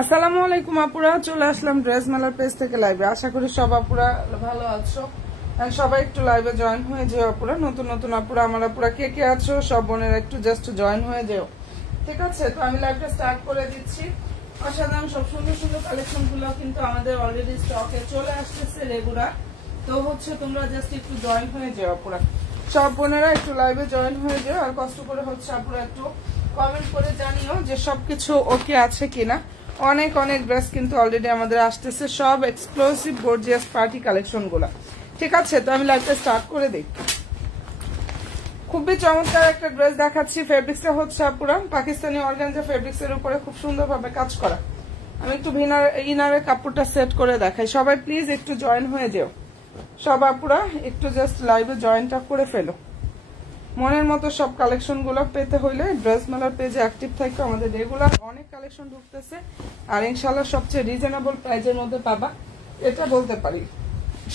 আসসালামু আলাইকুম আপুরা, চলে আসলাম ড্রেস মেলার পেজ থেকে লাইভে। আশা করি সব আপুরা ভালো আছো। সবাই একটু লাইভে জয়েন হয়ে যেও আপুরা। নতুন নতুন আপুরা আমার আপুরা কে কে আছো সব বোনেরা একটু জাস্ট জয়েন হয়ে যেও, ঠিক আছে? তো আমি লাইভটা স্টার্ট করে দিচ্ছি। অসাধারণ সব সুন্দর সুন্দর কালেকশন গুলো কিন্তু আমাদের অলরেডি স্টকে চলে আসতেছে রেগুলার। তো হচ্ছে তোমরা জাস্ট একটু জয়েন হয়ে যেও আপুরা, সব বোনেরা একটু লাইভে জয়েন হয়ে যেও। আর কষ্ট করে হচ্ছে আপুরা একটু কমেন্ট করে জানিও যে সবকিছু ওকে আছে কিনা। অনেক অনেক ড্রেস কিন্তু অলরেডি আমাদের আসতেছে, সব এক্সক্লুসিভ গর্জিয়াস পার্টি কালেকশন গুলা, ঠিক আছে? তো আমি লাইভটা স্টার্ট করে দিই। খুবই চমৎকার একটা ড্রেস দেখাচ্ছি। ফেব্রিক্সটা হচ্ছে আপুরা পাকিস্তানি অর্গানজা ফেব্রিক্স এর উপরে খুব সুন্দরভাবে কাজ করা। আমি একটু ইনারের কাপড়টা সেট করে দেখাই। সবাই প্লিজ একটু জয়েন হয়ে যেও, সব আপুরা একটু জাস্ট লাইভে জয়েনটা করে ফেলো। মনের মতো সব কালেকশন গুলো পেতে হইলে ড্রেস মেলার পেজে অ্যাক্টিভ থাকবে। আমাদের রেগুলার অনেক কালেকশন ঢুকতেছে আর ইনশাল্লাহ সবচেয়ে রিজনেবল প্রাইজের মধ্যে পাবা, এটা বলতে পারি।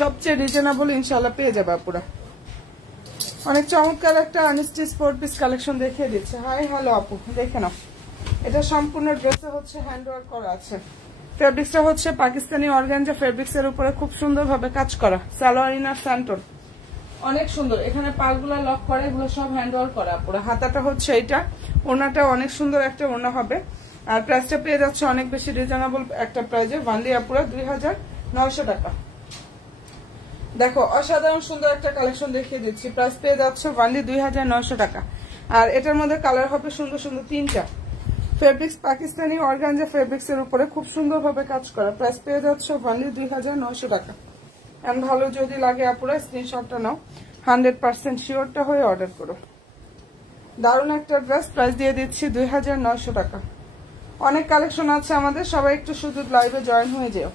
সবচেয়ে রিজনেবল ইনশাল্লাহ পেয়ে যাবে আপুরা। অনেক চমৎকার একটা আনস্টিচ 4 পিস কালেকশন দেখিয়ে দিচ্ছে। হাই হ্যালো আপু, দেখে নাও। এটা সম্পূর্ণ ড্রেসে হচ্ছে হ্যান্ড ওয়ার্ক করা আছে। ফেব্রিক্সটা হচ্ছে পাকিস্তানি অর্গানজা ফেব্রিক্স এর উপরে খুব সুন্দরভাবে কাজ করা। সালোয়ার ইনার স্যান্টন অনেক সুন্দর। এখানে পাড়গুলা লক করে, এগুলো সব হ্যান্ড ওয়ার্ক করা পুরো। হাতাটা হচ্ছে এইটা, ওড়নাটা অনেক সুন্দর একটা ওড়না হবে। আর প্রাইসটা পেয়ে যাচ্ছে অনেক বেশি রিজনেবল একটা প্রাইজে, ওয়ানলি আপুরা 2900 টাকা। দেখো অসাধারণ সুন্দর একটা কালেকশন দেখিয়ে দিচ্ছি। প্রাইস পেয়ে যাচ্ছে ওয়ানলি 2900 টাকা। আর এটার মধ্যে কালার হবে সুন্দর সুন্দর তিনটা। ফেব্রিক্স পাকিস্তানি অর্গানজা ফেব্রিক্স এর উপরে খুব সুন্দরভাবে কাজ করা। প্রাইস পেয়ে যাচ্ছে ওয়ানলি 2900 টাকা। ভালো যদি লাগে আপুরা স্ক্রিনশটটা নাও, 100% শিওরটা হয়ে অর্ডার করো। দারুণ একটা ড্রেস, প্রাইস দিয়ে দিচ্ছি 2900 টাকা। অনেক কালেকশন আছে আমাদের, সবাই একটু শুধু লাইভে জয়েন হয়ে যেও।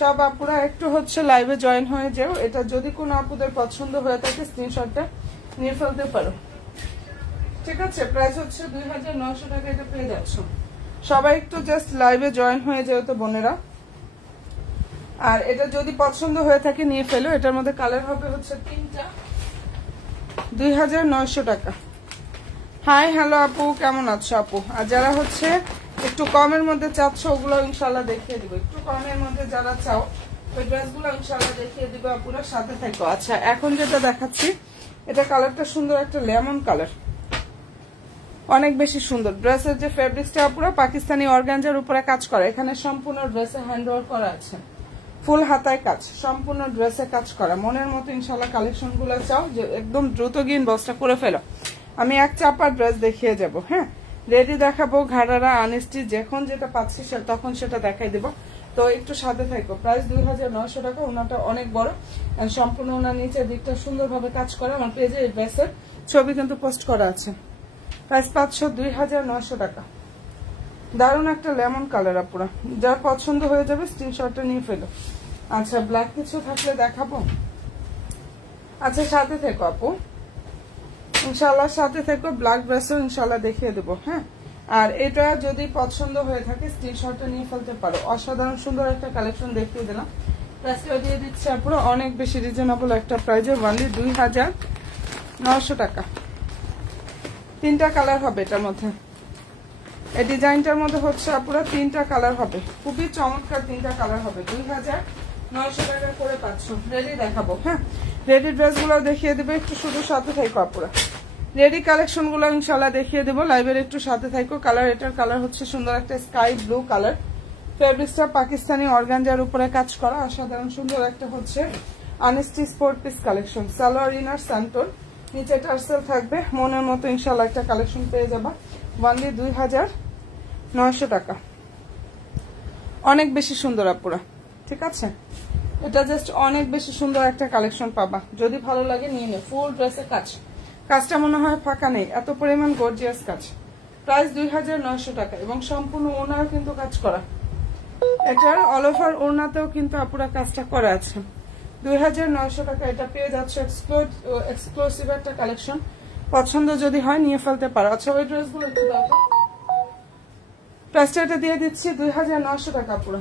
সব আপুরা একটু হচ্ছে লাইভে জয়েন হয়ে যেও। এটা যদি কোনো আপুদের পছন্দ হয়ে থাকে স্ক্রিনশটটা নিয়ে ফেলতে পারো, ঠিক আছে? প্রাইস হচ্ছে 2900 টাকা, এটা পেয়ে যাচ্ছ। সবাই একটু জাস্ট লাইভে জয়েন হয়ে যেও তো বোনেরা। আর এটা যদি পছন্দ হয়ে থাকে নিয়ে ফেলো। এটার মধ্যে কালার হবে হচ্ছে তিনটা, 2900 টাকা। হাই হ্যালো আপু, কেমন আছো আপু? আর যারা হচ্ছে একটু কমের মধ্যে চাচ্ছ ওগুলো ইনশাল্লাহ দেখিয়ে দিব। একটু কমের মধ্যে যারা চাও ওই ড্রেসগুলো ইনশাল্লাহ দেখিয়ে দিব আপুরা, সাথে থাকো। আচ্ছা এখন যেটা দেখাচ্ছি এটা কালারটা সুন্দর একটা লেমন কালার, অনেক বেশি সুন্দর। ড্রেসের যে ফেব্রিক্সটা আপুরা পাকিস্তানি অর্গানজার উপরে কাজ করে। এখানে সম্পূর্ণ ড্রেসে হ্যান্ড ওয়ার্ক করা আছে, ফুল হাতায় কাজ, সম্পূর্ণ ড্রেসে কাজ করা। মনের মতো ইনশাল্লাহ কালেকশন গুলো চাও যে একদম দ্রুত গিয়ে ইনবক্সটা করে ফেলো। আমি এক চাপার ড্রেস দেখিয়ে যাব, হ্যাঁ রেডি দেখাবো, ঘাড়ারা আনস্টি যখন যেটা পাচ্ছি তখন সেটা দেখাই দেবো। তো একটু সাথে থাকো। প্রাইস 2900 টাকা। ওনাটা অনেক বড়, সম্পূর্ণ ওনার নিচের দিকটা সুন্দরভাবে কাজ করা। আমার পেজে এই ড্রেসের ছবি কিন্তু পোস্ট করা আছে। প্রাইস পাচ্ছ 2900 টাকা। দারুণ একটা লেমন কালার আপুরা, যা পছন্দ হয়ে যাবে স্ক্রিনশটটা নিয়ে ফেলো। আচ্ছা ব্ল্যাক কিছু থাকলে দেখাবো। আচ্ছা সাথে থেকো আপু, ইনশাল্লাহ সাথে থেকো। ব্ল্যাক ড্রেসও ইনশাল্লাহ দেখিয়ে দেবো, হ্যাঁ। আর এটা যদি পছন্দ হয়ে থাকে স্ক্রিনশটটা নিয়ে ফেলতে পারো। অসাধারণ সুন্দর একটা কালেকশন দেখিয়ে দিলাম। প্রাইসটা দিয়ে দিচ্ছে আপুরা অনেক বেশি রিজনেবল একটা প্রাইজে, ওনলি 2900 টাকা। তিনটা কালার হবে এটার মধ্যে। এই ডিজাইনটার মধ্যে হচ্ছে আপুরা তিনটা কালার হবে, খুবই চমৎকার তিনটা কালার হবে। 2900 টাকা করে পাচ্ছ। রেডি দেখাবো, হ্যাঁ রেডি ড্রেস গুলো দেখিয়ে দেবো। একটু শুধু সাথে থাকো আপুরা, রেডি কালেকশন গুলো ইনশাল্লাহ দেখিয়ে দেবো। লাইভের একটু সাথে থাকো। কালার এটার কালার হচ্ছে সুন্দর একটা স্কাই ব্লু কালার। ফেব্রিক্সটা পাকিস্তানি অর্গানজার উপরে কাজ করা। অসাধারণ সুন্দর একটা হচ্ছে unstitch 4 piece collection. Salwar inner স্যান্টন, নিচে টার্সেল থাকবে। মনের মতো ইনশাল্লাহ একটা কালেকশন পেয়ে যাবা, ওনলি 2900 টাকা। অনেক বেশি সুন্দর আপুরা, ঠিক আছে? এটা জাস্ট অনেক বেশি সুন্দর একটা কালেকশন পাবা। যদি ভালো লাগে নিয়ে নে। ফুল ড্রেসে কাজ, কাজটা মনে হয় ফাঁকা নেই, এত পরিমাণ গর্জিয়াস কাজ। প্রাইস 2900 টাকা এবং সম্পূর্ণ ওনার কিন্তু কাজ করা। এটার অল ওভার ওড়নাতেও কিন্তু আপুরা কাজটা করা আছে। 2900 টাকা এটা পেয়ে যাচ্ছে। এক্সক্লুসিভ একটা কালেকশন, পছন্দ যদি হয় নিয়ে ফেলতে পারো। আচ্ছা ওই ড্রেসগুলো একটু দাও। প্রাইসটা এটা দিয়ে দিচ্ছি 2900 টাকা পুরো।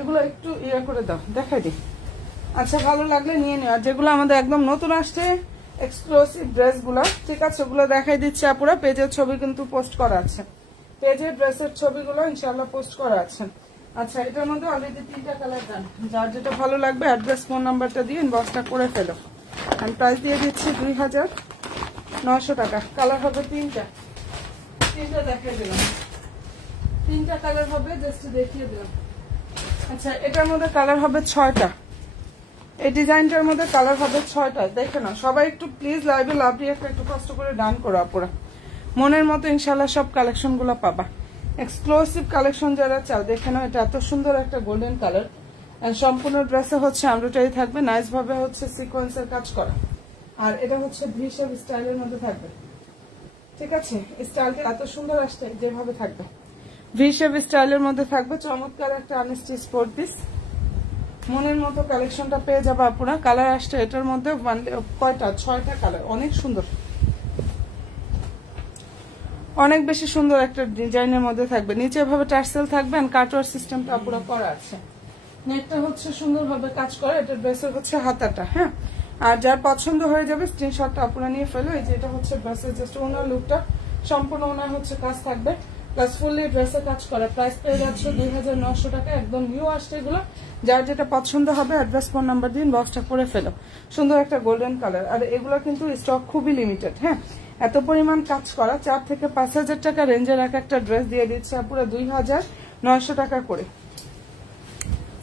এগুলো একটু ইয়ে করে দাও, দেখাই দিই। আচ্ছা ভালো লাগলে নিয়ে নিও। আর যেগুলো আমাদের একদম নতুন আসছে এক্সক্লুসিভ ড্রেসগুলো, ঠিক আছে, ওগুলো দেখাই দিচ্ছি আপুরা। পেজের ছবি কিন্তু পোস্ট করা আছে। পেজে ড্রেসের ছবিগুলো ইনশাআল্লাহ পোস্ট করা আছে। আচ্ছা, এটার মধ্যে অলরেডি 3টা কালার ডান। যার যেটা ভালো লাগবে অ্যাড্রেস ফোন নাম্বারটা দিয়ে ইনবক্সটা করে ফেলো। আমি প্রাইস দিয়ে দিচ্ছি 2900 টাকা। কালার হবে 3টা দেখিয়ে দিলাম, 3টা কালার হবে, জাস্ট দেখিয়ে দিলাম। আচ্ছা, এটার মধ্যে কালার হবে 6টা। এই ডিজাইনটার মধ্যে কালার হবে 6টা। দেখে না সবাই একটু প্লিজ লাইভে লাভ দিয়ে একটু কষ্ট করে ডান করো আপুরা। মনের মতো ইনশাল্লাহ সব কালেকশন গুলো পাবা। এক্সক্লুসিভ কালেকশন যারা চাও দেখে নাও। এটা এত সুন্দর একটা গোল্ডেন কালার, সম্পূর্ণ ড্রেসে হচ্ছে এমব্রয়ডারি থাকবে, নাইস ভাবে হচ্ছে সিকোয়েন্সের কাজ করা। আর এটা হচ্ছে ভি শেপ স্টাইলের মধ্যে থাকবে, ঠিক আছে? স্টাইলটা এত সুন্দর আসছে, যেভাবে থাকবে ভি শেপ স্টাইলের মধ্যে থাকবে। চমৎকার একটা আনস্টিচ স্পোর্ট পিস, মনের মতো কালেকশনটা পেয়ে যাবে আপুরা। কালার আসছে এটার মধ্যে কয়টা? 6টা কালার, অনেক সুন্দর, অনেক বেশি সুন্দর একটা ডিজাইনের মধ্যে থাকবে। নিচে ভাবে টার্সেল থাকবে, কাটওয়ার সিস্টেমটা আপুরা করা আছে। নেকটা হচ্ছে সুন্দরভাবে কাজ করা। এটা ড্রেসের হচ্ছে হাতাটা, হ্যাঁ। আর যার পছন্দ হয়ে যাবে স্ক্রিনশটটা আপনারা নিয়ে ফেলো। এই যে এটা হচ্ছে ড্রেসের জাস্ট ওনার লুকটা, সম্পূর্ণ ওনার হচ্ছে কাজ থাকবে, প্লাস ফুললি ড্রেসে কাজ করা। প্রাইস পেয়ে যাচ্ছে 2900 টাকা। একদম নিউ আসছে এগুলো। যার যেটা পছন্দ হবে অ্যাড্রেস ফোন নাম্বার দিন, বক্সটা করে ফেলো। সুন্দর একটা গোল্ডেন কালার। আর এগুলো কিন্তু স্টক খুবই লিমিটেড, হ্যাঁ। এত পরিমাণ কাজ করা, 4 থেকে 5000 টাকা রেঞ্জের একটা ড্রেস দিয়ে দিচ্ছে পুরো 2900 টাকা করে।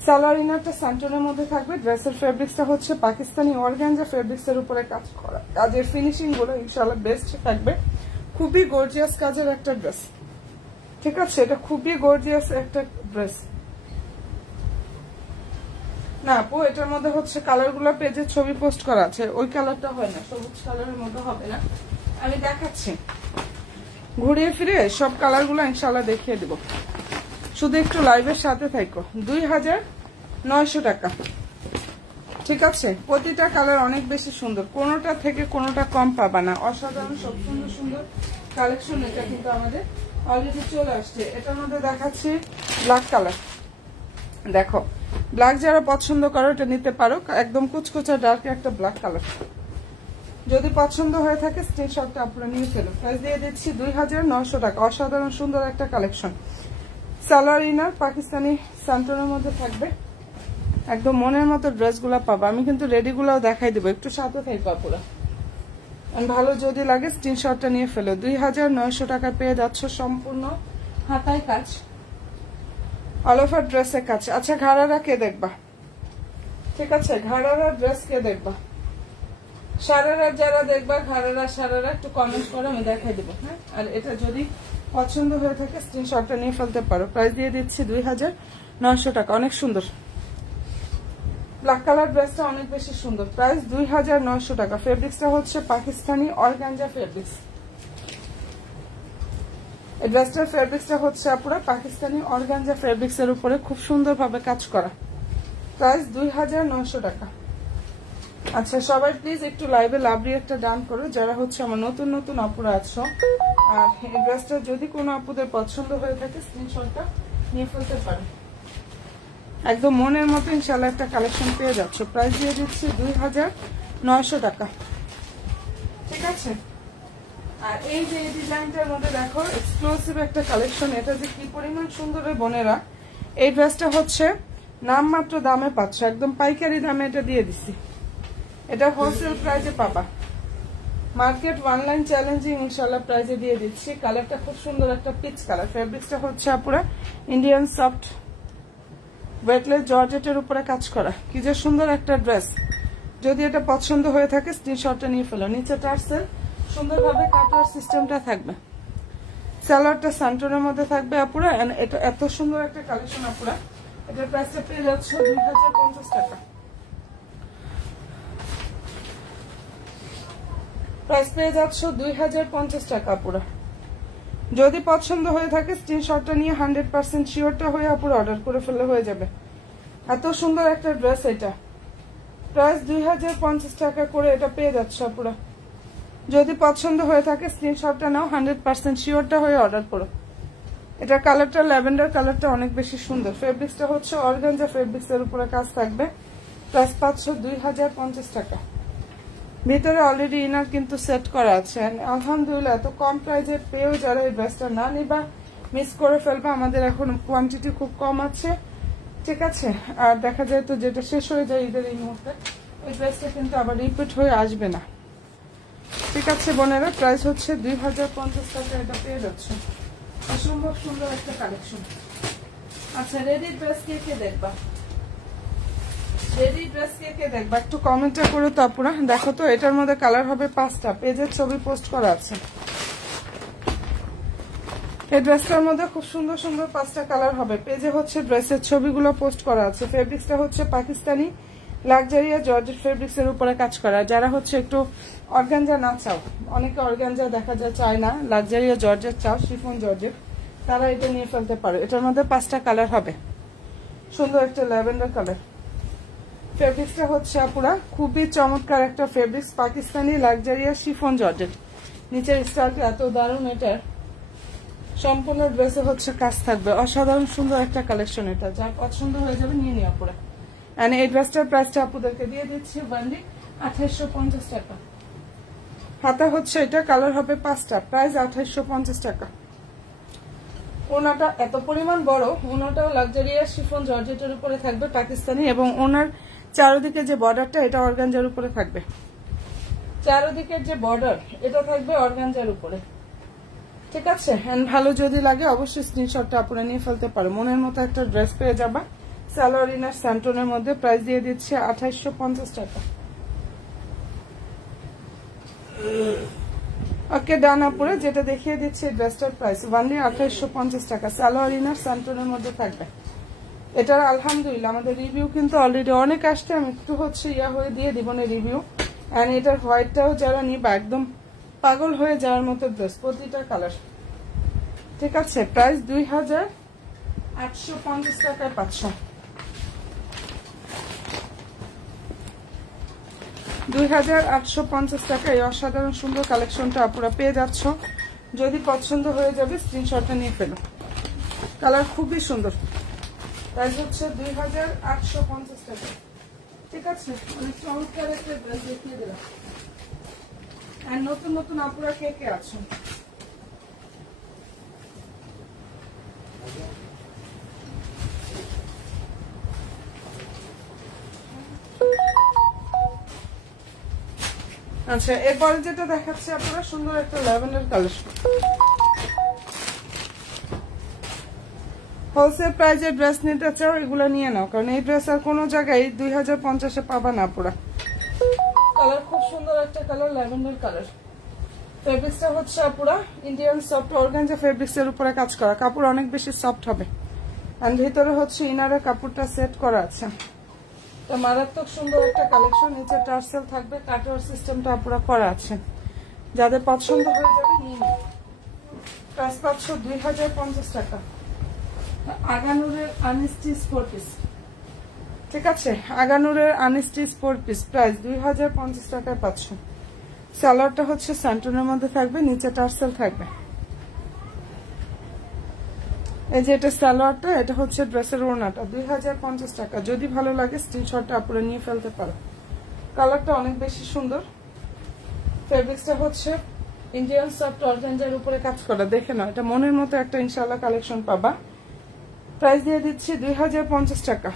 সালোয়ার ইনারটা স্যান্টনের মধ্যে থাকবে। ড্রেসের ফেব্রিক্সটা হচ্ছে পাকিস্তানি অর্গানজা ফেব্রিক্স এর উপরে কাজ করা। কাজের ফিনিশিং গুলো ইনশাআল্লাহ বেস্ট থাকবে। খুবই গর্জিয়াস কাজের একটা ড্রেস, ঠিক আছে? এটা খুবই গর্জিয়াস একটা ড্রেস। না আপু, এটার মধ্যে হচ্ছে কালার গুলো পেজে ছবি পোস্ট করা আছে, ওই কালারটা হয় না, সবুজ কালারের মধ্যে হবে না। আমি দেখাচ্ছি, ঘুরিয়ে ফিরে সব কালার গুলো ইনশাআল্লাহ দেখিয়ে দিব। শুধু একটু লাইভের সাথে থাকো। 2900 টাকা, ঠিক আছে? প্রতিটা কালার অনেক বেশি সুন্দর, কোনোটা থেকে কোনোটা কম পাবা না। অসাধারণ সব সুন্দর সুন্দর কালেকশন। এটা কিন্তু আমাদের অলরেডি চলে আসছে। এটার মধ্যে দেখাচ্ছি ব্ল্যাক কালার। দেখো, ব্ল্যাক যারা পছন্দ করো এটা নিতে পারো। একদম কুচকুচা ডার্ক একটা ব্ল্যাক কালার। যদি পছন্দ হয়ে থাকে স্ক্রিনশটটা আপনারা নিয়ে ফেলো। প্রাইস দিয়ে দিচ্ছি 2900 টাকা। অসাধারণ সুন্দর একটা কালেকশন। সালোয়ার ইনার পাকিস্তানি স্যান্টনের মধ্যে থাকবে। একদম মনের মতো ড্রেসগুলো পাবা। আমি কিন্তু রেডি গুলাও দেখাই দেবো, একটু সাথে থাকবা পুরো। ভালো যদি লাগে স্ক্রিনশটটা নিয়ে ফেলো। 2900 টাকা পেয়ে যাচ্ছ সম্পূর্ণ হাতায় কাজ, অল ওভার ড্রেসের কাজ। আচ্ছা, ঘাড়ারা কে দেখবা? ঠিক আছে, ঘাড়ারা ড্রেস কে দেখবা? সারারা যারা দেখবা, ঘাড়ারা সারারা একটু কমেন্ট করে আমি দেখাই দেবো, হ্যাঁ। আর এটা যদি পছন্দ হয়ে থাকে স্ক্রিনশটটা নিয়ে ফেলতে পারো। প্রাইস দিয়ে দিচ্ছি 2900 টাকা। অনেক সুন্দর ব্ল্যাক কালার ড্রেসটা, অনেক বেশি সুন্দর। প্রাইস 2900 টাকা। ফেব্রিক্সটা হচ্ছে পাকিস্তানি অর্গানজা ফেব্রিক্স। এই ড্রেসটার ফেব্রিক্সটা হচ্ছে পুরো পাকিস্তানি অর্গানজা ফেব্রিক্স এর উপরে খুব সুন্দরভাবে কাজ করা। প্রাইস 2900 টাকা। আচ্ছা, সবাই প্লিজ একটু লাইভে লাভলি একটা ডান করো যারা হচ্ছে আমার নতুন নতুন আপুরা আছো। আর এই ড্রেসটা যদি কোনো আপুদের পছন্দ হয়ে থাকে স্ক্রিনশটটা নিয়ে ফেলতে পারে। একদম মনের মতো ইনশাআল্লাহ একটা কালেকশন পেয়ে যাচ্ছ। প্রাইস দিয়ে দিচ্ছি 2900 টাকা, ঠিক আছে? আর এই যে ডিজাইনটার মধ্যে দেখো এক্সক্লুসিভ একটা কালেকশন। এটা যে কি পরিমাণ সুন্দর বোনেরা। এই ড্রেসটা হচ্ছে নামমাত্র দামে পাচ্ছ, একদম পাইকারি দামে এটা দিয়ে দিচ্ছি। এটা হোলসেল প্রাইসে পাবা। মার্কেট ওয়ান লাইন চ্যালেঞ্জিং ইনশাআল্লাহ প্রাইসে দিয়ে দিচ্ছি। কালারটা খুব সুন্দর একটা পিচ কালার। ফেব্রিক্সটা হচ্ছে পুরো ইন্ডিয়ান সফট ওয়েটলেস জর্জেটের উপরে কাজ করা। কি যে সুন্দর একটা ড্রেস। যদি এটা পছন্দ হয়ে থাকে স্ক্রিনশটটা নিয়ে ফেলো। নিচে টার্সেল সুন্দরভাবে কাটার সিস্টেমটা থাকবে। সালোয়ারটা স্যান্টনের মধ্যে থাকবে আপুরা। এটা এত সুন্দর একটা কালেকশন আপুরা। এটার প্রাইসটা পেয়ে যাচ্ছে 2050 টাকা। প্রাইস পেয়ে যাচ্ছ 2050 টাকা আপুরা। যদি পছন্দ হয়ে থাকে স্ক্রিনশটটা নিয়ে 100% শিওরটা হয়ে আপুরা অর্ডার করে ফেললে হয়ে যাবে। এত সুন্দর একটা ড্রেস এটা। প্রাইস 2050 টাকা করে এটা পেয়ে যাচ্ছে আপুরা। যদি পছন্দ হয়ে থাকে স্ক্রিনশটটা নাও, 100% শিওরটা হয়ে অর্ডার করো। এটা কালারটা ল্যাভেন্ডার কালারটা অনেক বেশি সুন্দর। ফেব্রিক্সটা হচ্ছে অর্গানজা ফেব্রিক্স এর উপরে কাজ থাকবে। প্রাইস পাচ্ছ 2050 টাকা। ভিতরে অলরেডি ইনার কিন্তু সেট করা আছে। আলহামদুলিল্লাহ এত কম প্রাইসে পেয়েও যারা এই ড্রেসটা না নিবা মিস করে ফেলবে, আমাদের এখন কোয়ান্টিটি খুব কম আছে, ঠিক আছে। আর দেখা যায় তো যেটা শেষ হয়ে যায় ঈদের এই মুহূর্তে, ওই ড্রেসটা কিন্তু আবার রিপিট হয়ে আসবে না, ঠিক আছে বোনেরা। প্রাইস হচ্ছে 2050 টাকা, এটা পেয়ে যাচ্ছে। অসম্ভব সুন্দর একটা কালেকশন। আচ্ছা, রেডি ড্রেস কে দেখবা, রেডি ড্রেস কে দেখবা একটু কমেন্টে করে তো আপুরা। দেখো তো, এটার মধ্যে কালার হবে 5টা, পেজের ছবি পোস্ট করা আছে। এই ড্রেসটার মধ্যে খুব সুন্দর সুন্দর 5টা কালার হবে, পেজে হচ্ছে ড্রেসের ছবিগুলো পোস্ট করা আছে। ফেব্রিক্সটা হচ্ছে পাকিস্তানি লাক্সারিয়া জর্জেট ফেব্রিক্স এর উপরে কাজ করা। যারা হচ্ছে একটু অর্গানজা না চাও, অনেকে অর্গানজা দেখা যায় চায় না, লাক্সারিয়া জর্জেট চাও, শিফন জর্জেট, তারা এটা নিয়ে ফেলতে পারো। এটার মধ্যে 5টা কালার হবে, সুন্দর একটা ল্যাভেন্ডার কালার। ফেব্রিক্সটা হচ্ছে আপুরা খুবই চমৎকার একটা ফেব্রিক্স, পাকিস্তানি লাক্সারিয়া শিফন জর্জেট। নিচের স্টাইলটা এত দারুণ, এটার সম্পূর্ণ ড্রেসে হচ্ছে কাজ থাকবে, অসাধারণ সুন্দর একটা কালেকশন। এটা যার পছন্দ হয়ে যাবে নিয়ে নিও আপুরা। এন্ড এই ড্রেসটার প্রাইসটা আপুদেরকে দিয়ে দিচ্ছি অনলি 2850 টাকা। হাতা হচ্ছে এটা, কালার হবে 5টা, প্রাইস 2850 টাকা। ওনাটা এত পরিমাণ বড়, ওনাটাও লাক্সারিয়া শিফন জর্জেটের উপরে থাকবে পাকিস্তানি, এবং ওনার চারদিকে যে বর্ডারটা এটা অর্গানজার উপরে থাকবে। চারদিকের যে বর্ডার এটা থাকবে অর্গানজার উপরে, ঠিক আছে। এন্ড ভালো যদি লাগে অবশ্যই স্ক্রিনশটটা আপনারা নিয়ে ফেলতে পারো। মনের মতো একটা ড্রেস পেয়ে যাবা সালোয়ার ইনার স্যান্টনের মধ্যে। প্রাইস দিয়ে দিচ্ছে 2850 টাকা। ওকে ডান আপুরে, যেটা দেখিয়ে দিচ্ছে ড্রেসটার প্রাইস অনলি 2850 টাকা, সালোয়ার ইনার স্যান্টনের মধ্যে থাকবে। এটার আলহামদুলিল্লাহ আমাদের রিভিউ কিন্তু অলরেডি অনেক আসছে, আমি একটু হচ্ছে হয়ে দিয়ে দিব না রিভিউ। এন্ড এটার হোয়াইটটাও যারা নিবা একদম পাগল হয়ে যাওয়ার মতো ড্রেস, প্রতিটা কালার, ঠিক আছে। প্রাইস 2850 টাকায় পাচ্ছ। 2850 টাকায় এই অসাধারণ সুন্দর কালেকশনটা আপনারা পেয়ে যাচ্ছ। যদি পছন্দ হয়ে যাবে স্ক্রিনশটটা নিয়ে ফেলো, কালার খুবই সুন্দর। প্রাইস হচ্ছে 2850 টাকা, ঠিক আছে। অনেক চমৎকার একটা ড্রেস দেখিয়ে দিলাম। আর নতুন নতুন আপুরা কে আছো, আচ্ছা এরপরে যেটা দেখাচ্ছে আপনারা সুন্দর একটা ল্যাভেন্ডার কালেকশন। হোলসেল প্রাইজে ড্রেস নিতে চাও এগুলো নিয়ে নাও, কারণ এই ড্রেস আর কোনো জায়গায় 2050-এ পাবা না পুরা। কালার খুব সুন্দর একটা কালার, ল্যাভেন্ডার কালার। ফেব্রিক্সটা হচ্ছে পুরা ইন্ডিয়ান সফট অর্গানজা ফেব্রিক্স এর উপরে কাজ করা, কাপড় অনেক বেশি সফট হবে। আর ভিতরে হচ্ছে ইনারে কাপড়টা সেট করা আছে। তো মারাত্মক সুন্দর একটা কালেকশন, নিচে টার্সেল থাকবে, কাটার সিস্টেমটা পুরো করা আছে। যাদের পছন্দ হয়ে যাবে নিয়ে নিন। প্রাইস পাচ্ছ 2050 টাকা। আগানুরের আনস্টিচ 4 পিস, ঠিক আছে। আগানুরের আনস্টিচ 4 পিস প্রাইস 2050 টাকায় পাচ্ছ। সালোয়ারটা হচ্ছে স্যান্টনের মধ্যে থাকবে, নিচে টার্সেল থাকবে। এই যে এটা সালোয়ারটা, এটা হচ্ছে ড্রেসের ওড়নাটা। 2050 টাকা। যদি ভালো লাগে স্ক্রিনশটটা আপনারা নিয়ে ফেলতে পারো। কালারটা অনেক বেশি সুন্দর। ফেব্রিক্সটা হচ্ছে ইন্ডিয়ান সফট অর্গানজার উপরে কাজ করা, দেখে নাও। এটা মনের মতো একটা ইনশাআল্লাহ কালেকশন পাবা। প্রাইস দিয়ে দিচ্ছি 2050 টাকা।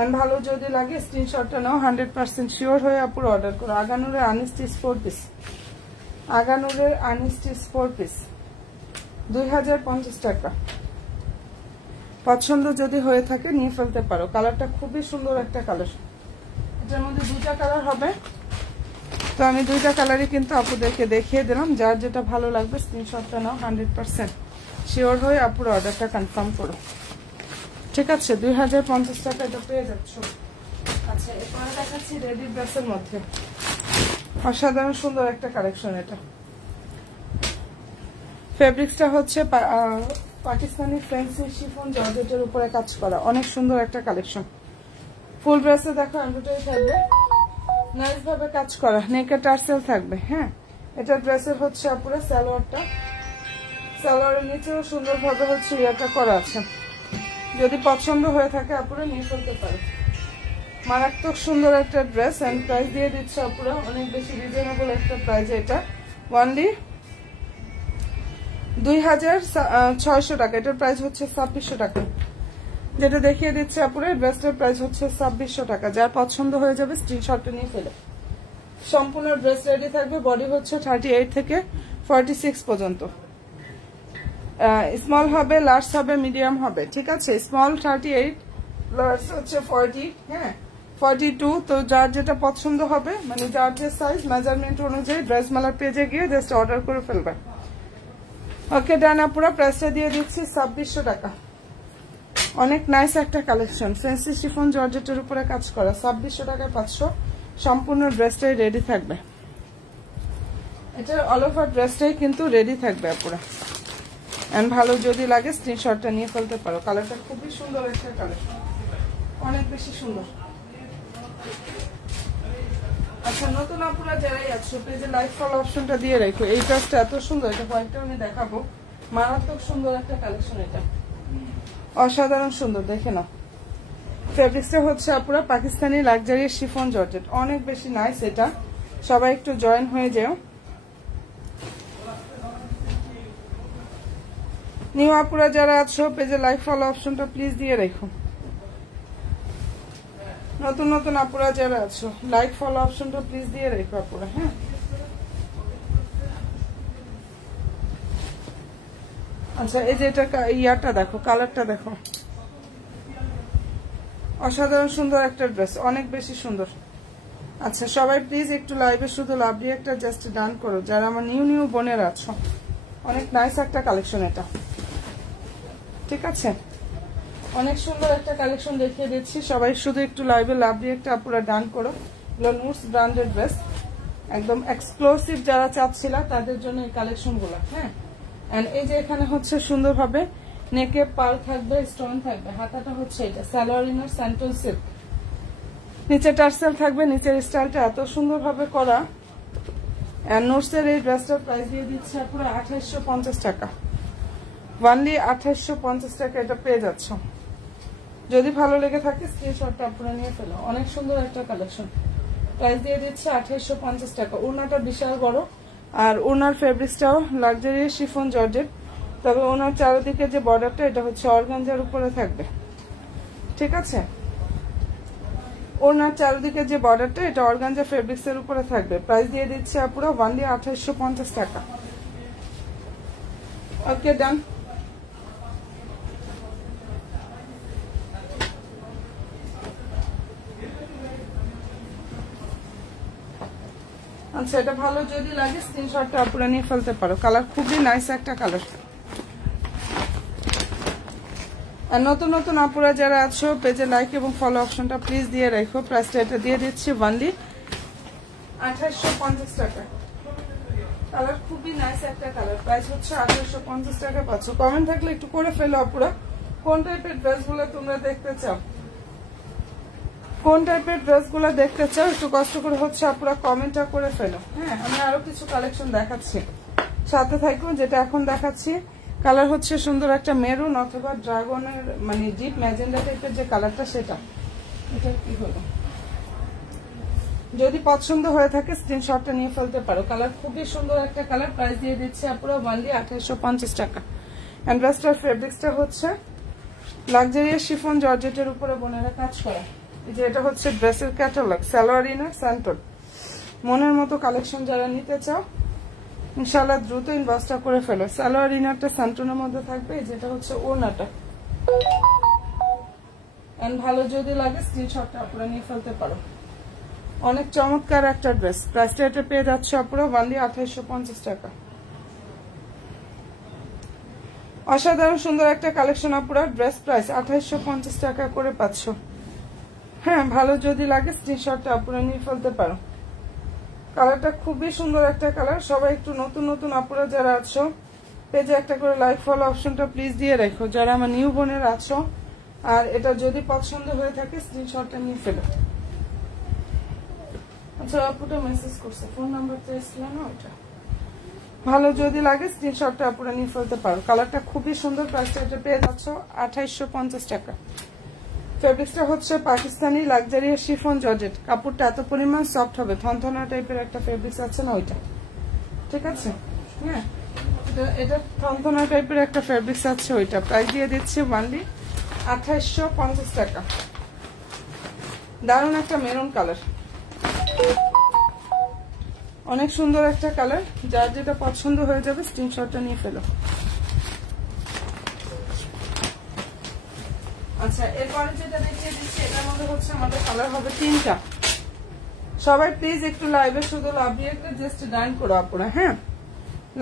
এন্ড ভালো যদি লাগে স্ক্রিনশটটা নাও, 100% শিওর হয়ে আপুরা অর্ডার করো। আগানুরের আনস্টিচ 4 পিস, আগানুরের আনস্টিচ 4 পিস 2050 টাকা। পছন্দ যদি হয়ে থাকে নিয়ে ফেলতে পারো। কালারটা খুবই সুন্দর একটা কালার। এটার মধ্যে 2টা কালার হবে, তো আমি 2টা কালারই কিন্তু আপুদেরকে দেখিয়ে দিলাম। যার যেটা ভালো লাগবে স্ক্রিনশটটা নাও, 100% শিওর হয়ে আপুর অর্ডারটা কনফার্ম করো, ঠিক আছে। 2050 টাকা এটা পেয়ে যাচ্ছ। আচ্ছা এরপরে দেখাচ্ছি রেডি ড্রেসের মধ্যে অসাধারণ সুন্দর একটা কালেকশন। এটা ফেব্রিক্সটা হচ্ছে পাকিস্তানি ফ্যান্সি শিফন জর্জেটের উপরে কাজ করা, অনেক সুন্দর একটা কালেকশন। ফুল ড্রেসে দেখো এমব্রয়ডারি থাকবে, নাইস ভাবে কাজ করা, নেকে টার্সেল থাকবে। হ্যাঁ, এটা ড্রেসের হচ্ছে আপুরা সালোয়ারটা, সালোয়ারের নিচেও সুন্দর ভাবে হচ্ছে ইয়াটা করা আছে। যদি পছন্দ হয়ে থাকে আপুরা নিয়ে ফেলতে পারে। মারাত্মক সুন্দর একটা ড্রেস। এন্ড প্রাইস দিয়ে দিচ্ছে আপুরা অনেক বেশি রিজনেবল একটা প্রাইস। এটা অনলি 2600 টাকা। এটার প্রাইস হচ্ছে 2600 টাকা। যেটা দেখিয়ে দিচ্ছে আপুরে, ড্রেসটার প্রাইস হচ্ছে 2600 টাকা। যার পছন্দ হয়ে যাবে স্ক্রিনশটটা নিয়ে ফেলে। সম্পূর্ণ ড্রেস রেডি থাকবে। বডি হচ্ছে 38 থেকে 46 পর্যন্ত। স্মল হবে, লার্জ হবে, মিডিয়াম হবে, ঠিক আছে। স্মল 38, লার্জ হচ্ছে 40, হ্যাঁ 42। তো যার যেটা পছন্দ হবে, মানে যার যে সাইজ মেজারমেন্ট অনুযায়ী ড্রেস মেলার পেজে গিয়ে জাস্ট অর্ডার করে ফেলবে। ওকে ডান আপুরা, প্রাইসটা দিয়ে দিচ্ছি 2600 টাকা। অনেক নাইস একটা কালেকশন, ফ্যান্সি শিফন জর্জেটের উপরে কাজ করা। 2600 টাকায় 500 সম্পূর্ণ ড্রেসটাই রেডি থাকবে। এটা অল ওভার ড্রেসটাই কিন্তু রেডি থাকবে আপুরা। এন্ড ভালো যদি লাগে স্ক্রিনশটটা নিয়ে ফেলতে পারো। কালারটা খুবই সুন্দর একটা কালার, অনেক বেশি সুন্দর। আচ্ছা, নতুন আপুরা যারাই আছো পেজে লাইক ফলো অপশনটা দিয়ে রাখো। এই ড্রেসটা এত সুন্দর, এটা হোয়াইটটা আমি দেখাবো। মারাত্মক সুন্দর একটা কালেকশন, এটা অসাধারণ সুন্দর, দেখে নাও। ফেব্রিক্সটা হচ্ছে আপুরা পাকিস্তানি লাক্সারি শিফন জর্জেট, অনেক বেশি নাইস। এটা সবাই একটু জয়েন হয়ে যাও। নিউ আপুরা যারা আছো পেজে লাইক ফলো অপশনটা প্লিজ দিয়ে রাখো। নতুন নতুন আপুরা যারা আছো লাইক ফলো অপশনটা প্লিজ দিয়ে রাখো আপুরা, হ্যাঁ। আচ্ছা, এই যে এটা ইয়াটা দেখো, কালারটা দেখো, অসাধারণ সুন্দর একটা ড্রেস, অনেক বেশি সুন্দর। আচ্ছা সবাই প্লিজ একটু লাইভে শুধু লাভ দিয়ে একটা জাস্ট ডান করো যারা আমার নিউ নিউ বোনেরা আছো। অনেক নাইস একটা কালেকশন এটা, ঠিক আছে। অনেক সুন্দর একটা কালেকশন দেখিয়ে দিচ্ছি। সবাই শুধু একটু লাইভে লাভ দিয়ে একটা পুরো ডান করো। এগুলো নুটস ব্র্যান্ডের ড্রেস, একদম এক্সক্লুসিভ যারা চাচ্ছিলা তাদের জন্য এই কালেকশন গুলো, হ্যাঁ। এন্ড এই যে এখানে হচ্ছে সুন্দরভাবে নেকে পার্ল থাকবে, স্টোন থাকবে। হাতাটা হচ্ছে এটা সালোয়ার ইনার স্যান্টন সিল্ক, নিচে টার্সেল থাকবে। নিচের স্টাইলটা এত সুন্দরভাবে করা। এন্ড নুটসের এই ড্রেসটার প্রাইস দিয়ে দিচ্ছে পুরো 2850 টাকা। ওয়ানলি 2850 টাকা এটা পেয়ে যাচ্ছ। যদি ভালো লেগে থাকে স্ক্রিনশটটা আপনারা নিয়ে ফেলো। অনেক সুন্দর একটা কালেকশন, প্রাইস দিয়ে দিচ্ছে 2850 টাকা। ওড়নাটা বিশাল বড়, আর ওড়নার ফেব্রিক্সটাও লাক্সারি শিফন জর্জেট। তবে ওনার চারিদিকে যে বর্ডারটা এটা হচ্ছে অর্গানজার উপরে থাকবে, ঠিক আছে। ওনার চারিদিকে যে বর্ডারটা এটা অর্গানজা ফেব্রিক্স এর উপরে থাকবে। প্রাইস দিয়ে দিচ্ছে পুরো ওয়ানলি 2850 টাকা। ওকে ডান। আচ্ছা, এটা ভালো যদি লাগে স্ক্রিনশটটা আপনারা নিয়ে ফেলতে পারো। কালার খুবই নাইস একটা কালার। আর নতুন নতুন আপুরা যারা আছো পেজে লাইক এবং ফলো অপশনটা প্লিজ দিয়ে রাখো। প্রাইসটা এটা দিয়ে দিচ্ছি ওয়ানলি 2850 টাকা। কালার খুবই নাইস একটা কালার, প্রাইস হচ্ছে 2850 টাকা পাচ্ছ। কমেন্ট থাকলে একটু করে ফেলো আপুরা, কোন টাইপের ড্রেসগুলো তোমরা দেখতে চাও, কোন টাইপের ড্রেসগুলো দেখতে চাও একটু কষ্ট করে হচ্ছে আপুরা কমেন্টটা করে ফেলো, হ্যাঁ। আমি আরো কিছু কালেকশন দেখাচ্ছি, সাথে থাকো। যেটা এখন দেখাচ্ছি কালার হচ্ছে সুন্দর একটা মেরুন অথবা ড্রাগনের মানে ডিপ ম্যাজেন্ডা টাইপের যে কালারটা, সেটা এটা কি হলো। যদি পছন্দ হয়ে থাকে স্ক্রিনশটটা নিয়ে ফেলতে পারো। কালার খুবই সুন্দর একটা কালার, প্রাইস দিয়ে দিচ্ছে আপুরা ওনলি 2850 টাকা। এন্ড ড্রেসটার ফেব্রিক্সটা হচ্ছে লাক্সারিয়াস শিফন জর্জেটের উপরে বোনেরা কাজ করা। এই যে এটা হচ্ছে ড্রেসের ক্যাটালগ, সালোয়ার ইনার স্যান্টন। মনের মতো কালেকশন যারা নিতে চাও ইনশাআল্লাহ দ্রুত ইনবক্সটা করে ফেলো। সালোয়ার ইনারটা স্যান্টনের মধ্যে থাকবে, যেটা হচ্ছে ওড়নাটা। এন্ড ভালো যদি লাগে স্ক্রিনশটটা আপনারা নিয়ে ফেলতে পারো। অনেক চমৎকার একটা ড্রেস, প্রাইসটা এটা পেয়ে যাচ্ছে আপনারা ওনলি 2850 টাকা। অসাধারণ সুন্দর একটা কালেকশন আপুরা, ড্রেস প্রাইস 2850 টাকা করে পাচ্ছ। হ্যাঁ, ভালো যদি লাগে স্ক্রিনশটটা আপনারা নিয়ে ফেলতে পারো। কালারটা খুবই সুন্দর একটা কালার। সবাই একটু নতুন নতুন আপুরা যারা আছো পেজে একটা করে লাইক ফলো অপশনটা প্লিজ দিয়ে রাখো যারা আমার নিউ বোনের আছো। আর এটা যদি পছন্দ হয়ে থাকে স্ক্রিনশটটা নিয়ে ফেলো। আচ্ছা, আপুটা মেসেজ করছে, ফোন নাম্বারটা এসেছিল না ওটা। ভালো যদি লাগে স্ক্রিনশটটা আপুরা নিয়ে ফেলতে পারো। কালারটা খুবই সুন্দর, প্রাইসটা এটা পেয়ে যাচ্ছ 2850 টাকা। ফেব্রিক্সটা হচ্ছে পাকিস্তানি লাক্সারি শিফন জর্জেট। কাপড়টা এত পরিমাণ সফট হবে, থনথনা টাইপের একটা ফেব্রিক্স আছে না ওইটা, ঠিক আছে। হ্যাঁ, এটা থনথনা টাইপের একটা ফেব্রিক্স আছে, ওইটা প্রাইস দিয়ে দিচ্ছি অনলি 2850 টাকা। দারুণ একটা মেরুন কালার, অনেক সুন্দর একটা কালার। যার যেটা পছন্দ হয়ে যাবে স্ক্রিনশটটা নিয়ে ফেলো। আচ্ছা, এরপরে যেটা দেখিয়ে দিচ্ছি এটার মধ্যে হচ্ছে আমাদের কালার হবে 3টা। সবাই প্লিজ একটু লাইভে শুধু লাভ রিয়েক্টটা জাস্ট ডান করো আপনারা, হ্যাঁ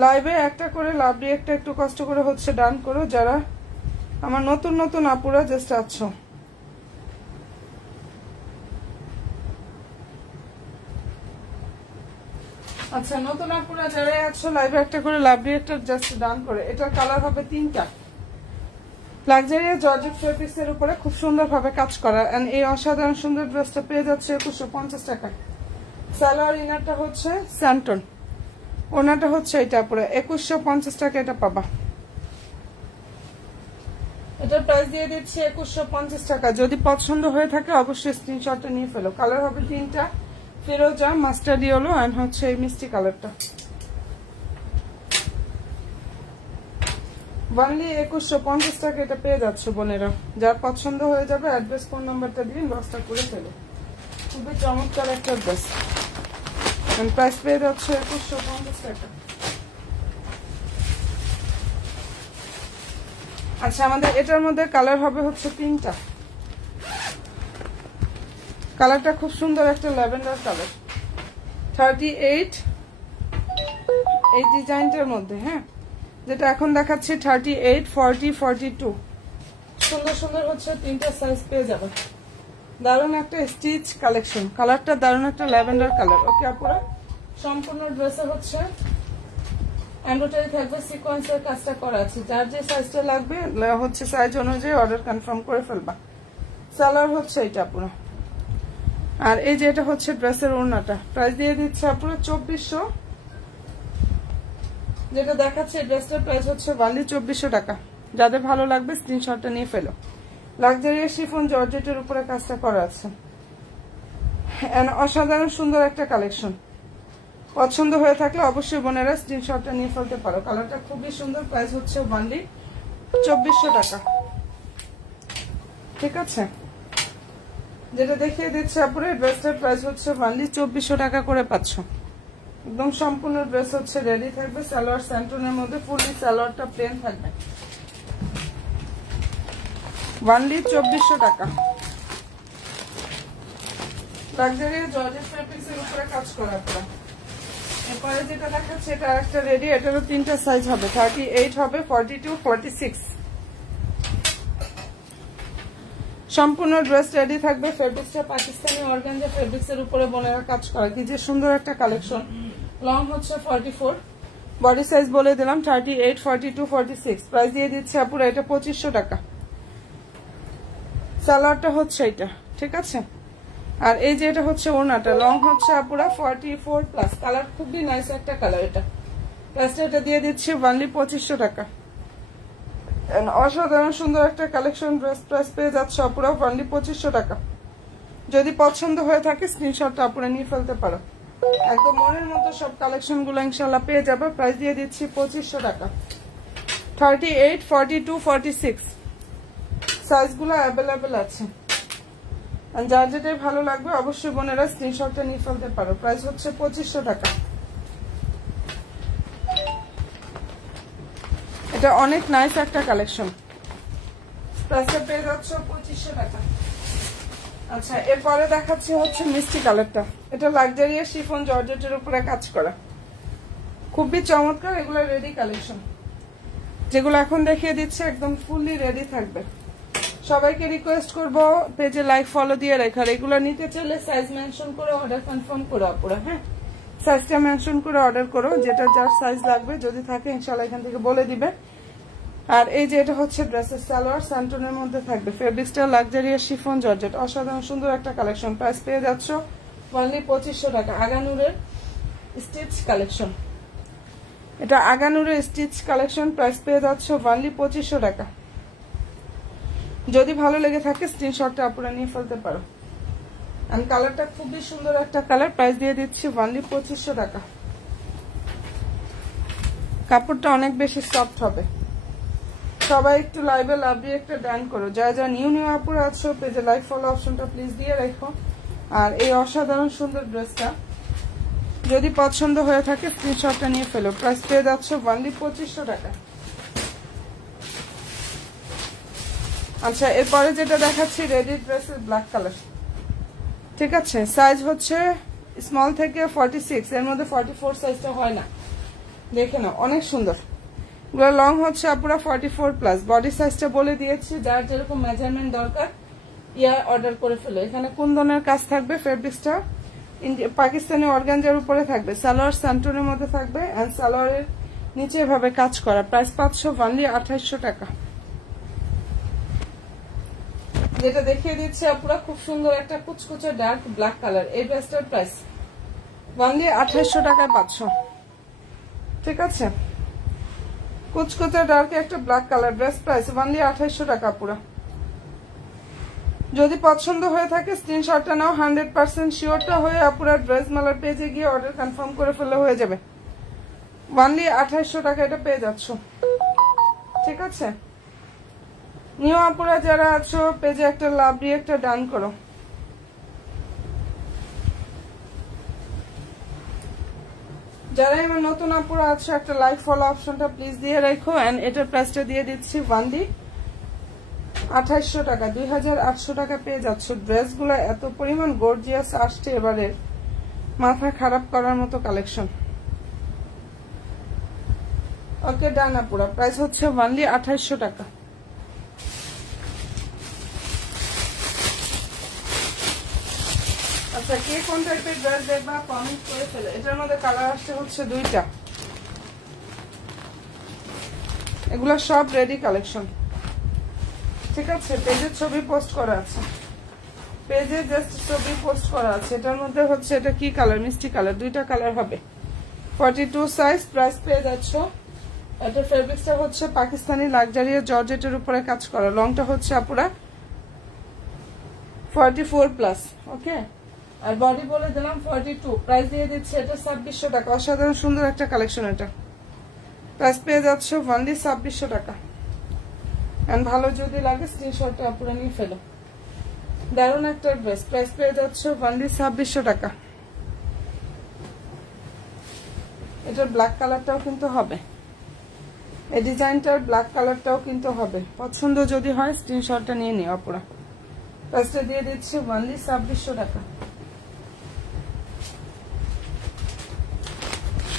লাইভে একটা করে লাভ রিয়েক্টটা একটু কষ্ট করে হচ্ছে ডান করো, যারা আমার নতুন নতুন আপুরা জাস্ট আছো। আচ্ছা, নতুন আপুরা যারা আছো লাইভে একটা করে লাভ রিয়েক্টটা জাস্ট ডান করে। এটার কালার হবে 3টা। লাক্সারিয়াস জর্জেট ফেব্রিক্স এর উপরে খুব সুন্দর ভাবে কাজ করা, এন্ড এই অসাধারণ সুন্দর ড্রেসটা পেয়ে যাচ্ছে 2150 টাকায়। সালোয়ার ইনারটা হচ্ছে স্যান্টন, ওনাটা হচ্ছে এটা পুরো 2150 টাকা এটা পাবা। এটার প্রাইস দিয়ে দিচ্ছি 2150 টাকা। যদি পছন্দ হয়ে থাকে অবশ্যই স্ক্রিনশটটা নিয়ে ফেলো। কালার হবে 3টা, ফিরোজা, মাস্টার্ড ইয়েলো এন্ড হচ্ছে এই মিষ্টি কালারটা। অনলি 2150 টাকা এটা পেয়ে যাচ্ছে বোনেরা। যার পছন্দ হয়ে যাবে অ্যাড্রেস ফোন নাম্বারটা দিয়ে ইনবক্সটা করে ফেলো। খুবই চমৎকার একটা ড্রেস, প্রাইস পেয়ে যাচ্ছে 2150 টাকা। আচ্ছা, আমাদের এটার মধ্যে কালার হবে হচ্ছে 3টা। কালারটা খুব সুন্দর একটা ল্যাভেন্ডার কালার, 38 এই ডিজাইনটার মধ্যে, হ্যাঁ যেটা এখন দেখাচ্ছি 38, 40, 42 সুন্দর সুন্দর হচ্ছে 3টা সাইজ পেয়ে যাবে। দারুণ একটা স্টিচ কালেকশন, কালারটা দারুণ একটা ল্যাভেন্ডার কালার। ওকে আপুরা, সম্পূর্ণ ড্রেসে হচ্ছে এমব্রয়ডারি থাকবে, সিকোয়েন্সের কাজটা করা আছে। যার যে সাইজটা লাগবে হচ্ছে সাইজ অনুযায়ী অর্ডার কনফার্ম করে ফেলবা। সালোয়ার হচ্ছে এটা পুরো, আর এই যে এটা হচ্ছে ড্রেসের ওড়নাটা। প্রাইস দিয়ে দিচ্ছে আপুরা 2400। যেটা দেখাচ্ছে ড্রেসটার প্রাইস হচ্ছে অনলি 2400 টাকা। যাদের ভালো লাগবে স্ক্রিনশটটা নিয়ে ফেলো। লাক্সারিয়াস শিফন জর্জেটের উপরে কাজটা করা আছে, অসাধারণ সুন্দর একটা কালেকশন। পছন্দ হয়ে থাকলে অবশ্যই বোনেরা স্ক্রিনশটটা নিয়ে ফেলতে পারো। কালারটা খুবই সুন্দর, প্রাইস হচ্ছে অনলি 2400 টাকা। ঠিক আছে, যেটা দেখিয়ে দিচ্ছে আপুরে ড্রেসটার প্রাইস হচ্ছে অনলি 2400 টাকা করে পাচ্ছ। একদম সম্পূর্ণ ড্রেস হচ্ছে রেডি থাকবে। সালোয়ার স্যান্টনের মধ্যে, ফুললি সালোয়ারটা প্লেন থাকবে। অনলি 2400 টাকা। লাক্সারিয়াস জর্জেট ফেব্রিক্স এর উপরে কাজ করা আপনারা। এরপরে যেটা দেখাচ্ছে এটা একটা রেডি, এটারও 3টা সাইজ হবে, 38 হবে, 42, 46 সম্পূর্ণ ড্রেস রেডি থাকবে। ফেব্রিক্সটা পাকিস্তানি অর্গানজা ফেব্রিক্স এর উপরে বোনেরা কাজ করা। কি যে সুন্দর একটা কালেকশন। লং হচ্ছে 44, বডি সাইজ বলে দিলাম 38, 42, 46। প্রাইস দিয়ে দিচ্ছে আপুরা এটা 2500 টাকা। সালোয়ারটা হচ্ছে এটা, ঠিক আছে। আর এই যে এটা হচ্ছে ওড়নাটা, লং হচ্ছে আপুরা 44 প্লাস। কালার খুবই নাইস একটা কালার এটা। প্রাইসটা এটা দিয়ে দিচ্ছি অনলি 2500 টাকা। অসাধারণ সুন্দর একটা কালেকশন ড্রেস, প্রাইস পেয়ে যাচ্ছে আপুরা অনলি 2500 টাকা। যদি পছন্দ হয়ে থাকে স্ক্রিনশটটা আপুরা নিয়ে ফেলতে পারো। একদম মনের মতো সব কালেকশন গুলো ইনশাল্লাহ পেয়ে যাবে। প্রাইস দিয়ে দিচ্ছি 2500 টাকা। 38, 42, 46 সাইজ গুলো অ্যাভেলেবেল আছে। যার যেটাই ভালো লাগবে অবশ্যই বোনেরা স্ক্রিনশটটা নিয়ে ফেলতে পারো। প্রাইস হচ্ছে 2500 টাকা। এটা অনেক নাইস একটা কালেকশন, প্রাইসটা পেয়ে যাচ্ছে 2500 টাকা। আচ্ছা, এরপরে দেখাচ্ছি হচ্ছে মিষ্টি কালারটা। এটা লাক্সারিয়াস শিফন জর্জেটের উপরে কাজ করা, খুবই চমৎকার। এগুলো রেডি কালেকশন, যেগুলো এখন দেখিয়ে দিচ্ছে একদম ফুললি রেডি থাকবে। সবাইকে রিকোয়েস্ট করবো পেজে লাইক ফলো দিয়ে রাখার। এগুলো নিতে চাইলে সাইজ মেনশন করে অর্ডার কনফার্ম করো আপুরা, হ্যাঁ সাইজটা মেনশন করে অর্ডার করো, যেটা যার সাইজ লাগবে যদি থাকে ইনশাল্লাহ এখান থেকে বলে দিবে। আর এই যে এটা হচ্ছে ড্রেসের সালোয়ার, স্যান্টনের মধ্যে থাকবে। ফেব্রিক্সটা লাক্সারিয়াস শিফন জর্জেট, অসাধারণ সুন্দর একটা কালেকশন। প্রাইস পেয়ে যাচ্ছ অনলি 2500 টাকা। আগানুরের স্টিচ কালেকশন, এটা আগানুরের স্টিচ কালেকশন। প্রাইস পেয়ে যাচ্ছ অনলি 2500 টাকা। যদি ভালো লেগে থাকে স্ক্রিনশটটা আপনারা নিয়ে ফেলতে পারো। আর কালারটা খুবই সুন্দর একটা কালার। প্রাইস দিয়ে দিচ্ছি অনলি 2500 টাকা। কাপড়টা অনেক বেশি সফট হবে। সবাই একটু লাইভে লাভ দিয়ে একটা ডান করো। যা যা নিউ আপুরা আছো পেজে লাইভ ফলো অপশনটা প্লিজ দিয়ে রাখো। আর এই অসাধারণ সুন্দর ড্রেসটা যদি পছন্দ হয়ে থাকে স্ক্রিনশটটা নিয়ে ফেলো। প্রাইস পেয়ে যাচ্ছ অনলি 2500 টাকা। আচ্ছা, এরপরে যেটা দেখাচ্ছি রেডি ড্রেসের ব্ল্যাক কালার। ঠিক আছে, সাইজ হচ্ছে স্মল থেকে 46, এর মধ্যে 44 সাইজটা হয় না। দেখে নাও, অনেক সুন্দর। এগুলো লং হচ্ছে আপুরা 44 প্লাস। বডি সাইজটা বলে দিয়েছি, যার যেরকম মেজারমেন্ট দরকার অর্ডার করে ফেলো। এখানে কুন্দনের কাজ থাকবে, ফেব্রিক্সটা পাকিস্তানি অর্গানজার উপরে থাকবে, সালোয়ার সান্টনের মধ্যে থাকবে, এন্ড সালোয়ারের নিচে এভাবে কাজ করা। প্রাইস পাচ্ছ অনলি 2800 টাকা। যেটা দেখিয়ে দিচ্ছে আপুরা খুব সুন্দর একটা কুচকুচে ডার্ক ব্ল্যাক কালার। এই ড্রেসটার প্রাইস অনলি 2800 টাকায় পাচ্ছ। ঠিক আছে, কুচকুচে ডার্ক একটা black colour dress, price only 2800 টাকা পুরা। যদি পছন্দ হয়ে থাকে স্ক্রিনশটটা নাও। 100% শিওরটা হয়ে আপুরা ড্রেস মেলার পেজে গিয়ে অর্ডার কনফার্ম করে ফেলে হয়ে যাবে। অনলি 2800 টাকা এটা পেয়ে যাচ্ছ। ঠিক আছে, নিউ আপুরা যারা আছো পেজে একটা লাভ দিয়ে একটা ডান করো। যারা এবার নতুন আপুরা আছো একটা লাইক ফলো অপশনটা প্লিজ দিয়ে রাখো। এন্ড এটার প্রাইসটা দিয়ে দিচ্ছি অনলি 2800 টাকা। 2800 টাকা পেয়ে যাচ্ছ। ড্রেসগুলো এত পরিমাণ গর্জিয়াস আসছে এবারে, মাথা খারাপ করার মতো কালেকশন। ওকে ডান আপুরা, প্রাইস হচ্ছে অনলি 2800 টাকা। আচ্ছা, কে কোন টাইপের ড্রেস দেখবা কমেন্ট করে ফেলে। এটার মধ্যে কালার আসছে হচ্ছে 2টা। এগুলো সব রেডি কালেকশন। ঠিক আছে, পেজের ছবি পোস্ট করা আছে, পেজে জাস্ট ছবি পোস্ট করা আছে। এটার মধ্যে হচ্ছে এটা কি কালার, মিষ্টি কালার, 2টা কালার হবে। 42 সাইজ। প্রাইস পেয়ে যাচ্ছ। এটা ফেব্রিক্সটা হচ্ছে পাকিস্তানি লাক্সারিয়া জর্জেটের উপরে কাজ করা। লংটা হচ্ছে আপুরা 44 প্লাস। ওকে, আর বডি বলে দিলাম 42। প্রাইস দিয়ে দিচ্ছে এটা 2600 টাকা। অসাধারণ সুন্দর একটা কালেকশন এটা। প্রাইস পেয়ে যাচ্ছ অনলি 2600 টাকা। এন্ড ভালো যদি লাগে স্ক্রিনশটটা আপুরা নিয়ে ফেলো। দারুণ একটা ড্রেস। প্রাইস পেয়ে যাচ্ছ অনলি 2600 টাকা। এটার ব্ল্যাক কালারটাও কিন্তু হবে, এই ডিজাইনটার ব্ল্যাক কালারটাও কিন্তু হবে। পছন্দ যদি হয় স্ক্রিনশটটা নিয়ে নিও আপুরা। প্রাইসটা দিয়ে দিচ্ছি অনলি 2600 টাকা।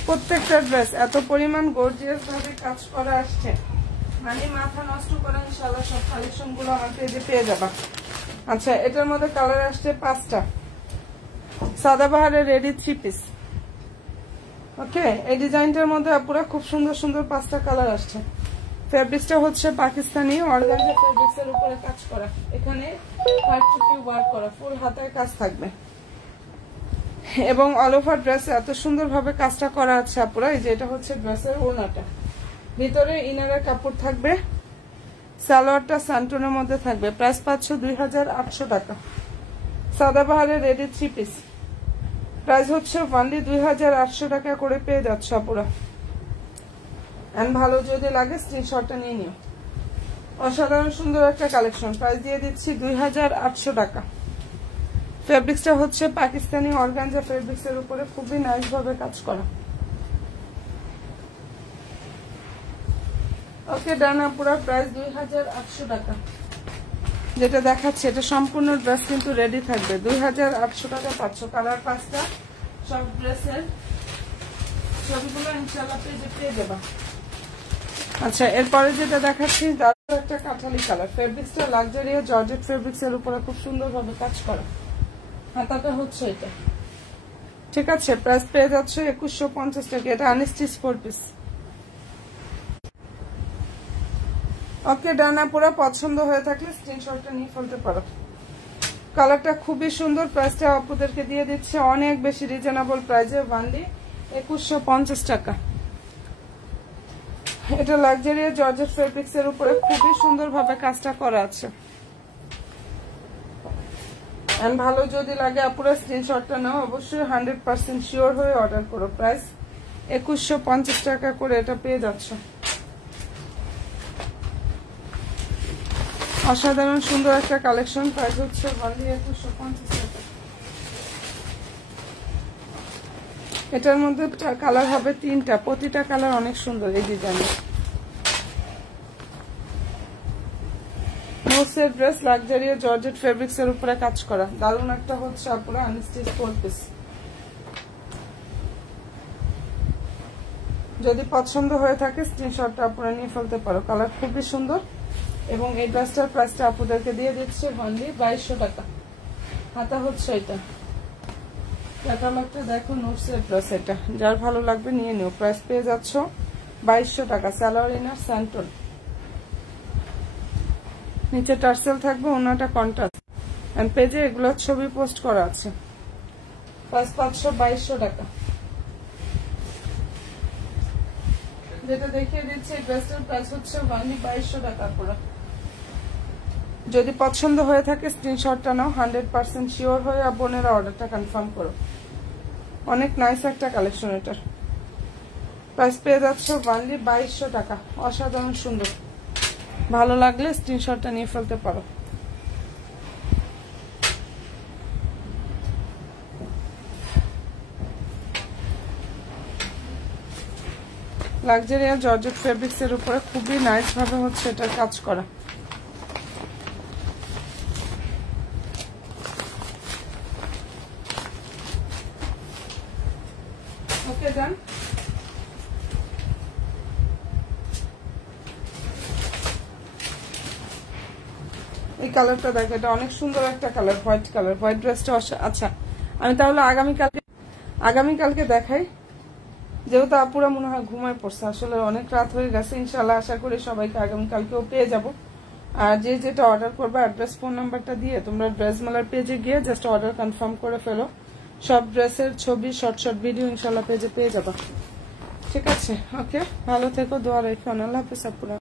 প্রত্যেকটা ড্রেস এত পরিমাণ গর্জিয়াস ভাবে কাজ করা আসছে, মানে মাথা নষ্ট করে ইনশাআল্লাহ সব কালেকশন গুলো আমার পেজে পেয়ে যাবা। আচ্ছা, এটার মধ্যে কালার আসছে 5টা। সাদাবাহারের রেডি 3 পিস। ওকে, এই ডিজাইনটার মধ্যে পুরো খুব সুন্দর সুন্দর 5টা কালার আসছে। ফেব্রিক্সটা হচ্ছে পাকিস্তানি অর্গানজা ফেব্রিক্সের উপরে কাজ করা। এখানে পার্টটুকু ওয়ার্ক করা, ফুল হাতের কাজ থাকবে এবং অল ওভার ড্রেসে এত সুন্দরভাবে কাজটা করা আছে আপুরা। এই যে এটা হচ্ছে ড্রেসের ওড়নাটা, ভিতরে ইনারের কাপড় থাকবে, সালোয়ারটা সান্টনের মধ্যে থাকবে। প্রাইস পাচ্ছ 2800 টাকা। সাদাবাহারের রেডি 3 পিস। প্রাইস হচ্ছে অনলি 2800 টাকা করে পেয়ে যাচ্ছে আপুরা। এন্ড ভালো যদি লাগে স্ক্রিনশটটা নিয়ে নিও। অসাধারণ সুন্দর একটা কালেকশন। প্রাইস দিয়ে দিচ্ছি 2800 টাকা। ফেব্রিক্সটা হচ্ছে পাকিস্তানি অর্গানজা ফেব্রিক্সের উপরে খুবই নাইস ভাবে কাজ করা। ওকে ডান আপুরা, প্রাইস 2800 টাকা। যেটা দেখাচ্ছে এটা সম্পূর্ণ ড্রেস কিন্তু রেডি থাকবে। 2800 টাকা পাচ্ছ। কালার 5টা, সব ড্রেসের ছবিগুলো ইনশাআল্লাহ পেজে পেয়ে যাবা। আচ্ছা, এরপরে যেটা দেখাচ্ছি দারুণ একটা কাঠালি কালার। ফেব্রিক্সটা লাক্সারিয়া জর্জেট ফেব্রিক্সের উপরে খুব সুন্দর ভাবে কাজ করা। হাতাটা হচ্ছে এটা। ঠিক আছে, প্রাইস পেয়ে যাচ্ছে 2150 টাকা। এটা আনস্টিচ 4 পিস। ওকে ডানা পুরো পছন্দ হয়ে থাকলে স্ক্রিনশটটা নিয়ে ফেলতে পারো। কালারটা খুবই সুন্দর। প্রাইসটা আপুদেরকে দিয়ে দিচ্ছে অনেক বেশি রিজনেবল প্রাইসে, অনলি 2150 টাকা। এটা লাক্সারিয়া জর্জেট ফেব্রিক্সের উপরে খুবই সুন্দর ভাবে কাজটা করা আছে। এন্ড ভালো যদি লাগে আপুরা স্ক্রিনশটটা নাও। অবশ্যই 100% শিওর হয়ে অর্ডার করো। প্রাইস 2150 টাকা করে এটা পেয়ে যাচ্ছ। অসাধারণ সুন্দর একটা কালেকশন, প্রাইস হচ্ছে অনলি 2150 টাকা। এটার মধ্যে কালার হবে 3টা, প্রতিটা কালার অনেক সুন্দর এই ডিজাইনের। নোসের ড্রেস, লাক্সারি জর্জেট ফেব্রিক্স এর উপরে কাজ করা, দারুণ একটা হচ্ছে আপুরা আনস্টিচ 4 পিস। যদি পছন্দ হয়ে থাকে স্ক্রিনশটটা আপুরা নিয়ে ফেলতে পারো, কালার খুবই সুন্দর। এবং এই ড্রেসটার প্রাইসটা আপুদেরকে দিয়ে দিচ্ছে অনলি 2200 টাকা। হাতা হচ্ছে এটা, ক্যাটালগটা দেখো, নোটসের ড্রেস এটা, যার ভালো লাগবে নিয়ে নিও। প্রাইস পেয়ে যাচ্ছ 2200 টাকা। সালোয়ার ইনার স্যান্টন, নিচে টার্সেল থাকবে, ওনাটা কন্ট্রাস্ট। এন্ড পেজে এগুলো ছবি পোস্ট করা আছে। প্রাইস 2200 টাকা। যেটা দেখিয়ে দিচ্ছে এই ড্রেসটার প্রাইস হচ্ছে অনলি 2200 টাকা পুরো। যদি পছন্দ হয়ে থাকে স্ক্রিনশটটা নাও, 100% শিওর হয়ে বোনেরা অর্ডারটা কনফার্ম করো। অনেক নাইস একটা কালেকশন এটার। প্রাইস পেয়ে যাচ্ছে অনলি 2200 টাকা। অসাধারণ সুন্দর, ভালো লাগলে স্ক্রিনশটটা নিয়ে ফেলতে পারো। লাক্সারি আর জর্জেট ফেব্রিক্স এর উপরে খুবই নাইস ভাবে হচ্ছে এটার কাজ করা। ওকে ডান। এই কালারটা দেখো, এটা অনেক সুন্দর একটা কালার, হোয়াইট কালার। হোয়াইট ড্রেসটা আচ্ছা, আমি তাহলে আগামীকালকে দেখাই, যেহেতু আপুরা মনে হয় ঘুমায় পড়ছে, আসলে অনেক রাত হয়ে গেছে। ইনশাল্লাহ আশা করি সবাইকে আগামীকালকেও পেয়ে যাব। আর যে যেটা অর্ডার করবে অ্যাড্রেস ফোন নাম্বারটা দিয়ে তোমরা ড্রেস মেলার পেজে গিয়ে জাস্ট অর্ডার কনফার্ম করে ফেলো। সব ড্রেসের ছবি, শর্ট ভিডিও ইনশাল্লাহ পেজে পেয়ে যাবা। ঠিক আছে, ওকে, ভালো থেকো, দোয়া রেখো। আল্লাহ হাফেজ আপুরা।